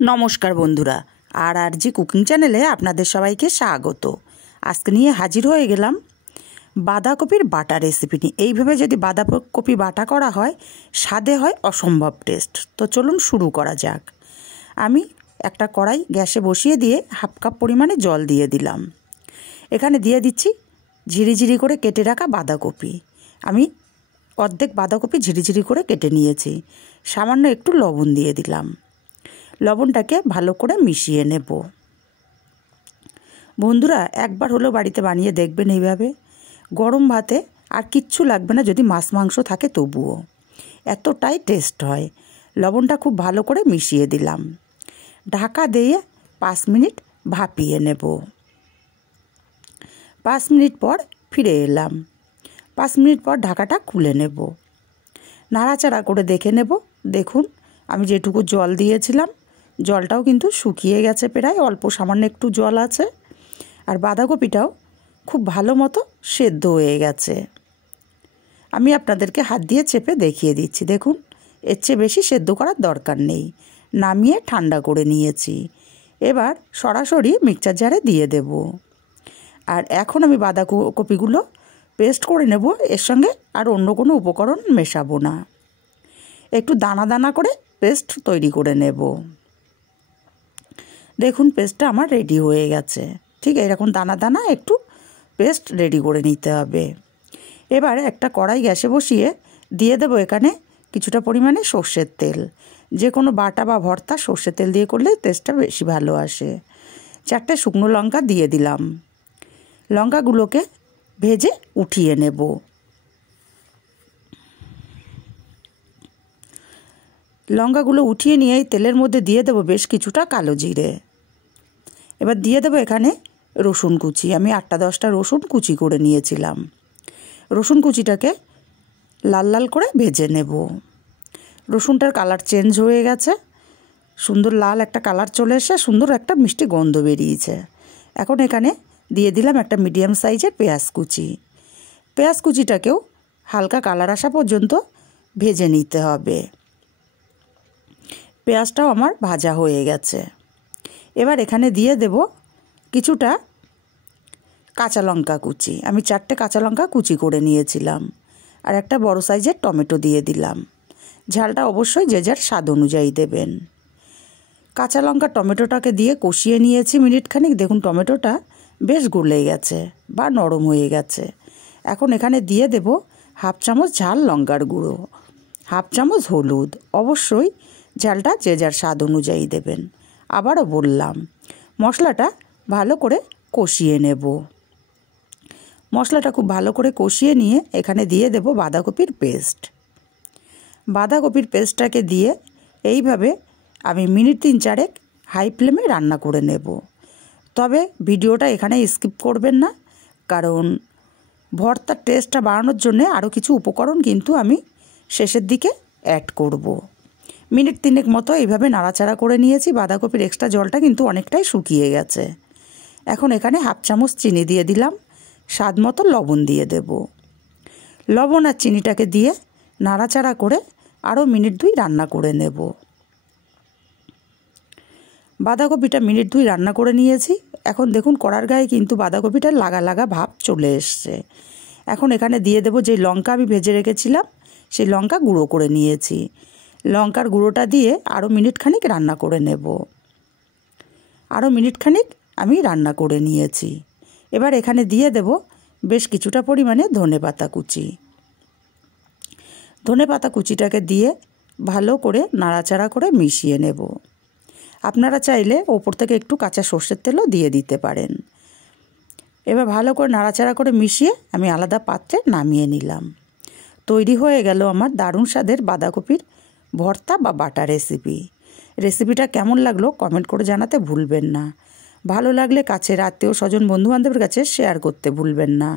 নমস্কার বন্ধুরা, আর জি কুকিং চ্যানেলে আপনাদের সবাইকে স্বাগত। আজকে নিয়ে হাজির হয়ে গেলাম বাঁধাকপির বাটা রেসিপি নিয়ে। এইভাবে যদি বাঁধাকপি বাটা করা হয় স্বাদে হয় অসম্ভব টেস্ট। তো চলুন শুরু করা যাক। আমি একটা কড়াই গ্যাসে বসিয়ে দিয়ে হাফ কাপ পরিমাণে জল দিয়ে দিলাম। এখানে দিয়ে দিচ্ছি ঝিরিঝিরি করে কেটে রাখা বাঁধাকপি। আমি অর্ধেক বাঁধাকপি ঝিরিঝিরি করে কেটে নিয়েছি। সামান্য একটু লবণ দিয়ে দিলাম। লবণটাকে ভালো করে মিশিয়ে নেব। বন্ধুরা, একবার হলেও বাড়িতে বানিয়ে দেখবেন এইভাবে। গরম ভাতে আর কিচ্ছু লাগবে না, যদি মাছ মাংস থাকে তবুও এতটাই টেস্ট হয়। লবণটা খুব ভালো করে মিশিয়ে দিলাম। ঢাকা দিয়ে 5 মিনিট ভাপিয়ে নেব। 5 মিনিট পর ফিরে এলাম। 5 মিনিট পর ঢাকাটা খুলে নেব। নাড়াচাড়া করে দেখে নেব। দেখুন, আমি যেটুকু জল দিয়েছিলাম জলটাও কিন্তু শুকিয়ে গেছে, প্রায় অল্প সামান্য একটু জল আছে। আর বাঁধাকপিটাও খুব ভালো মতো সেদ্ধ হয়ে গেছে। আমি আপনাদেরকে হাত দিয়ে চেপে দেখিয়ে দিচ্ছি। দেখুন, এর চেয়ে বেশি সেদ্ধ করার দরকার নেই। নামিয়ে ঠান্ডা করে নিয়েছি। এবার সরাসরি মিক্সচার জারে দিয়ে দেব। আর এখন আমি বাঁধাকপিগুলো পেস্ট করে নেব। এর সঙ্গে আর অন্য কোনো উপকরণ মেশাবো না। একটু দানা দানা করে পেস্ট তৈরি করে নেব। দেখুন, পেস্টটা আমার রেডি হয়ে গেছে। ঠিক এরকম দানা দানা একটু পেস্ট রেডি করে নিতে হবে। এবার একটা কড়াই গ্যাসে বসিয়ে দিয়ে দেবো এখানে কিছুটা পরিমাণে সর্ষের তেল। যে কোনো বাটা বা ভর্তা সর্ষের তেল দিয়ে করলে টেস্টটা বেশি ভালো আসে। 4টে শুকনো লঙ্কা দিয়ে দিলাম। লঙ্কাগুলোকে ভেজে উঠিয়ে নেব। লঙ্কাগুলো উঠিয়ে নিয়ে এই তেলের মধ্যে দিয়ে দেবো বেশ কিছুটা কালো জিরে। এবার দিয়ে দেবো এখানে রসুন কুচি। আমি 8-10টা রসুন কুচি করে নিয়েছিলাম। রসুন কুচিটাকে লাল লাল করে ভেজে নেব। রসুনটার কালার চেঞ্জ হয়ে গেছে, সুন্দর লাল একটা কালার চলে এসে সুন্দর একটা মিষ্টি গন্ধ বেরিয়েছে। এখন এখানে দিয়ে দিলাম একটা মিডিয়াম সাইজের পেঁয়াজ কুচি। পেঁয়াজ কুচিটাকেও হালকা কালার আসা পর্যন্ত ভেজে নিতে হবে। পেঁয়াজটাও আমার ভাজা হয়ে গেছে। এবার এখানে দিয়ে দেব কিছুটা কাঁচা লঙ্কা কুচি। আমি 4টে কাঁচা লঙ্কা কুচি করে নিয়েছিলাম। আর একটা বড় সাইজের টমেটো দিয়ে দিলাম। ঝালটা অবশ্যই যে যার স্বাদ অনুযায়ী দেবেন। কাঁচা লঙ্কা টমেটোটাকে দিয়ে কষিয়ে নিয়েছি মিনিটখানিক। দেখুন, টমেটোটা বেশ গলে গেছে বা নরম হয়ে গেছে। এখন এখানে দিয়ে দেব হাফ চামচ ঝাল লঙ্কার গুঁড়ো, হাফ চামচ হলুদ। অবশ্যই ঝালটা যে যার স্বাদ অনুযায়ী দেবেন। আবারও বললাম, মশলাটা ভালো করে কষিয়ে নেব। মশলাটা খুব ভালো করে কষিয়ে নিয়ে এখানে দিয়ে দেব বাঁধাকপির পেস্ট। বাঁধাকপির পেস্টটাকে দিয়ে এইভাবে আমি মিনিট 3-4 হাই ফ্লেমে রান্না করে নেব। তবে ভিডিওটা এখানে স্কিপ করবেন না, কারণ ভর্তার টেস্টটা বাড়ানোর জন্য আরও কিছু উপকরণ কিন্তু আমি শেষের দিকে অ্যাড করব। মিনিট 3 মতো এইভাবে নাড়াচাড়া করে নিয়েছি। বাঁধাকপির এক্সট্রা জলটা কিন্তু অনেকটাই শুকিয়ে গেছে। এখন এখানে হাফ চামচ চিনি দিয়ে দিলাম। স্বাদ মতো লবণ দিয়ে দেব। লবণ আর চিনিটাকে দিয়ে নাড়াচাড়া করে আরও মিনিট 2 রান্না করে নেব। বাঁধাকপিটা মিনিট 2 রান্না করে নিয়েছি। এখন দেখুন, কড়ার গায়ে কিন্তু বাঁধাকপিটার লাগা লাগা ভাব চলে এসছে। এখন এখানে দিয়ে দেব যে লঙ্কা আমি ভেজে রেখেছিলাম, সেই লঙ্কা গুঁড়ো করে নিয়েছি। লঙ্কার গুঁড়োটা দিয়ে আরও মিনিটখানিক রান্না করে নেব। আরও মিনিটখানিক আমি রান্না করে নিয়েছি। এবার এখানে দিয়ে দেব বেশ কিছুটা পরিমাণে ধনেপাতা কুচি। ধনেপাতা কুচিটাকে দিয়ে ভালো করে নাড়াচাড়া করে মিশিয়ে নেব। আপনারা চাইলে ওপর থেকে একটু কাঁচা সর্ষের তেলও দিয়ে দিতে পারেন। এবার ভালো করে নাড়াচাড়া করে মিশিয়ে আমি আলাদা পাত্রে নামিয়ে নিলাম। তৈরি হয়ে গেল আমার দারুণ স্বাদের বাঁধাকপির ভর্তা বা বাটা রেসিপি। রেসিপিটা কেমন লাগলো কমেন্ট করে জানাতে ভুলবেন না। ভালো লাগলে কাছের আত্মীয় স্বজন বন্ধুবান্ধবের কাছে শেয়ার করতে ভুলবেন না।